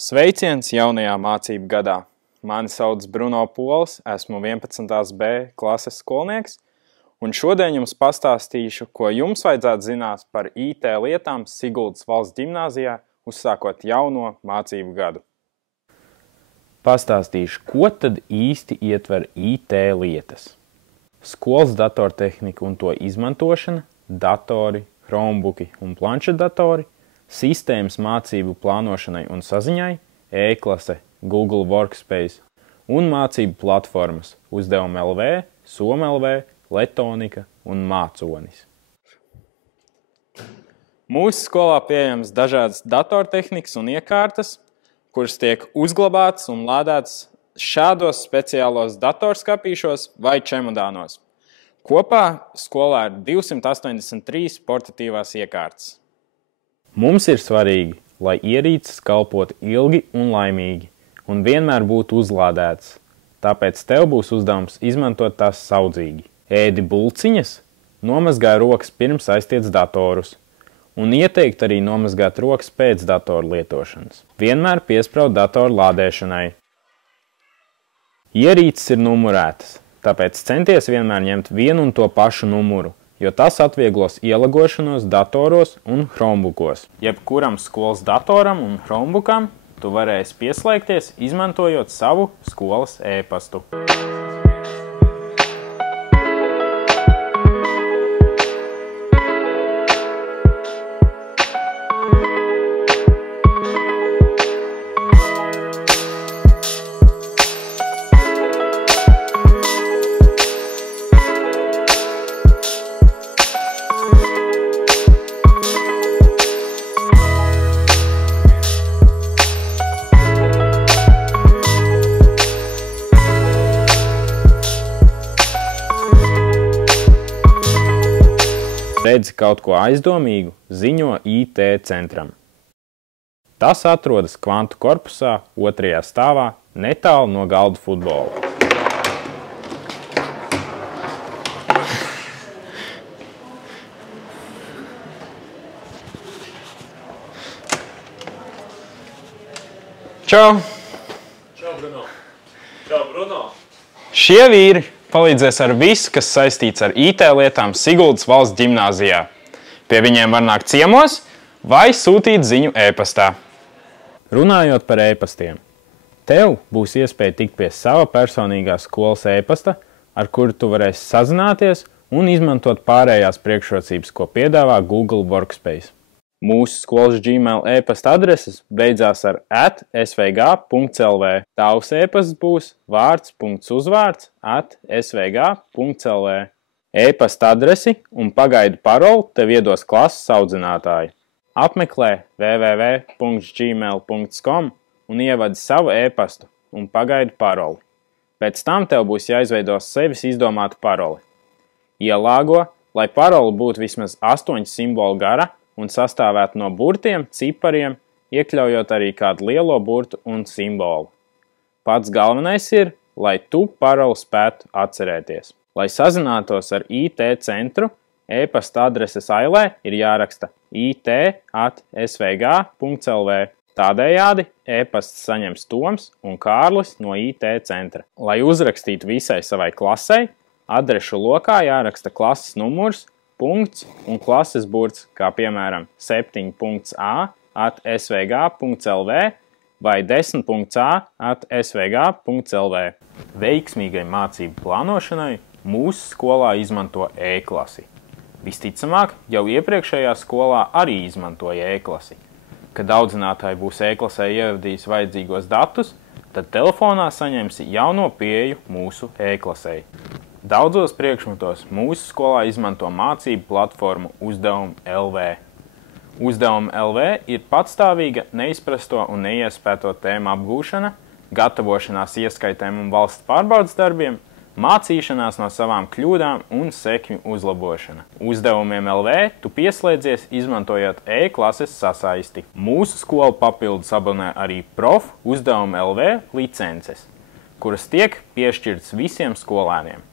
Sveiciens jaunajā mācību gadā! Mani sauc Bruno Pols, esmu 11. B klases skolnieks, un šodien jums pastāstīšu, ko jums vajadzētu zināt par IT lietām Siguldas valsts ģimnāzijā, uzsākot jauno mācību gadu. Pastāstīšu, ko tad īsti ietver IT lietas. Skolas datortehnika un to izmantošana, datori, Chromebooki un planšetdatori, sistēmas mācību plānošanai un saziņai, e-klase, Google Workspace un mācību platformas Uzdevumi LV, Soma LV, Letonika un Māconis. Mūsu skolā pieejams dažādas datortehnikas un iekārtas, kuras tiek uzglabātas un lādētas šādos speciālos datorskapīšos vai čemodānos. Kopā skolā ir 283 portatīvās iekārtas. Mums ir svarīgi, lai ierīces kalpotu ilgi un laimīgi un vienmēr būtu uzlādētas, tāpēc tev būs uzdevums izmantot tās saudzīgi. Ēdi bulciņas, nomazgāj rokas pirms aiztiec datorus un ieteikt arī nomazgāt rokas pēc datoru lietošanas. Vienmēr piespraud datoru lādēšanai. Ierīces ir numurētas, tāpēc centies vienmēr ņemt vienu un to pašu numuru, jo tas atvieglos ielagošanos datoros un Chromebookos. Jebkuram skolas datoram un Chromebookam tu varēsi pieslēgties, izmantojot savu skolas e-pastu. Redzi kaut ko aizdomīgu, ziņo IT centram. Tas atrodas kvantu korpusā 2. stāvā netālu no galda futbola. Čau! Čau, Bruno! Čau, Bruno! Šie vīri palīdzēs ar visu, kas saistīts ar IT lietām Siguldas valsts ģimnāzijā. Pie viņiem var nākt ciemos vai sūtīt ziņu e-pastā. Runājot par e-pastiem, tev būs iespēja tikt pie sava personīgā skolas e-pasta, ar kuru tu varēsi sazināties un izmantot pārējās priekšrocības, ko piedāvā Google Workspace. Mūsu skolas Gmail e-pasta adreses beidzās ar @svg.lv. Tavs e-pasts būs vārds.uzvārds@svg.lv. E-pasta adresi un pagaidu paroli tev iedos klases audzinātāji. Apmeklē www.gmail.com un ievadi savu e-pastu un pagaidu paroli. Pēc tam tev būs jāizveido sevis izdomātu paroli. Ielāgo, lai paroli būtu vismaz 8 simbolu gara un sastāvētu no burtiem, cipariem, iekļaujot arī kādu lielo burtu un simbolu. Pats galvenais ir, lai tu paroli spētu atcerēties. Lai sazinātos ar IT centru, e-pasta adreses ailē ir jāraksta it@svg.lv. Tādējādi e-pasts saņems Toms un Kārlis no IT centra. Lai uzrakstītu visai savai klasei, adrešu lokā jāraksta klases numurs, punkts un klases burts, kā piemēram 7.a@svg.lv vai 10.a@svg.lv. Veiksmīgai mācību plānošanai mūsu skolā izmanto e-klasi. Visticamāk, jau iepriekšējā skolā arī izmantoja e-klasi. Kad audzinātāji būs e-klasē ievadījis vajadzīgos datus, tad telefonā saņemsi jauno pieeju mūsu e-klasei. Daudzos priekšmetos mūsu skolā izmanto mācību platformu Uzdevumi LV. Uzdevumi LV ir patstāvīga neizprasto un neiespēto tēmu apgūšana, gatavošanās ieskaitēm un valsts pārbaudes darbiem, mācīšanās no savām kļūdām un sekmju uzlabošana. Uzdevumiem LV tu pieslēdzies izmantojot e-klases sasaisti. Mūsu skola papildus abonē arī Prof Uzdevumi LV licences, kuras tiek piešķirtas visiem skolēniem.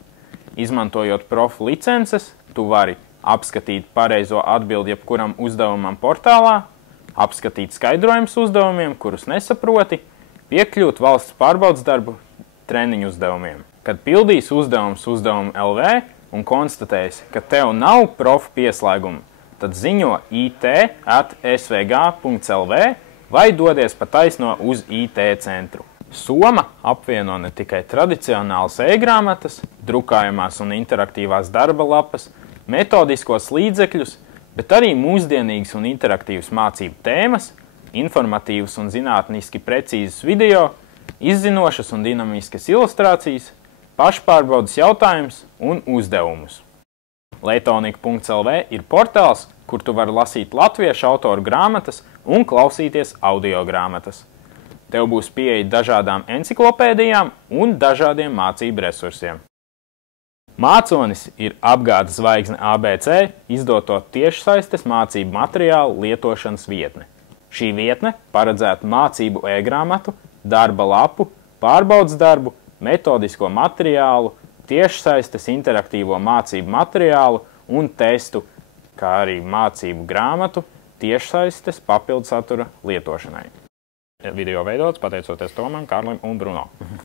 Izmantojot Prof licences, tu vari apskatīt pareizo atbildi jebkuram uzdevumam portālā, apskatīt skaidrojumus uzdevumiem, kurus nesaproti, piekļūt valsts pārbaudes darbu treniņu uzdevumiem. Kad pildīs uzdevumu LV un konstatēs, ka tev nav profu pieslēguma, tad ziņo it@svg.lv vai dodies pa taisno uz IT centru. Soma apvieno ne tikai tradicionālas e-grāmatas, drukājamās un interaktīvās darba lapas, metodiskos līdzekļus, bet arī mūsdienīgas un interaktīvas mācību tēmas, informatīvas un zinātniski precīzas video, izzinošas un dinamiskas ilustrācijas, pašpārbaudas jautājumus un uzdevumus. Letonika.lv ir portāls, kur tu vari lasīt latviešu autoru grāmatas un klausīties audio grāmatas. Tev būs pieeja dažādām enciklopēdijām un dažādiem mācību resursiem. Māconis ir apgādes zvaigzne ABC izdoto tiešsaistes mācību materiālu lietošanas vietne. Šī vietne paredzēta mācību e-grāmatu, darba lapu, pārbaudes darbu, metodisko materiālu, tiešsaistes interaktīvo mācību materiālu un testu, kā arī mācību grāmatu tiešsaistes papildu satura lietošanai. Video veidots pateicoties Tomam, Kārlim un Bruno.